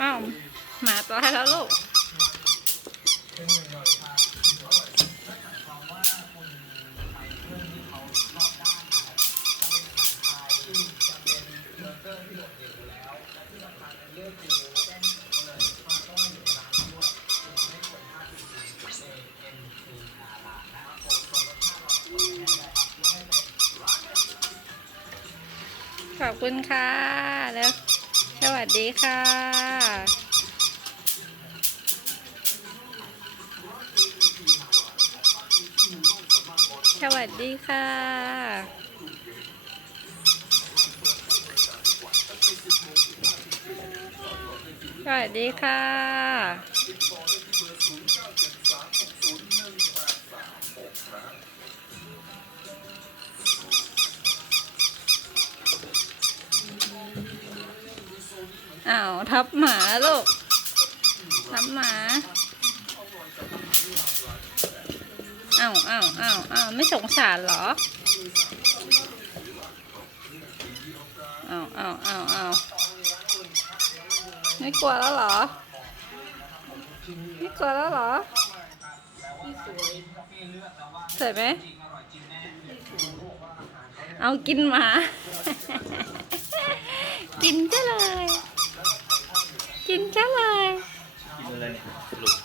อ้าวหมาตัว ให้แล้วลูกขอบคุณค่ะ แล้ว สวัสดีค่ะ สวัสดีค่ะ สวัสดีค่ะ อ้าว ทับหมาลูก ทับหมาอ้าวอ้าวอ้าวอ้าวไม่สงสารเหรอาวอ้าวอ้าวอ้าว ไม่กลัวแล้วเหรอ ไม่กลัวแล้วเหรอสวยไหม เอากินหมา กินจ้ะเลย กินจ้ะเลยกินอะไรเนี่ยสรุป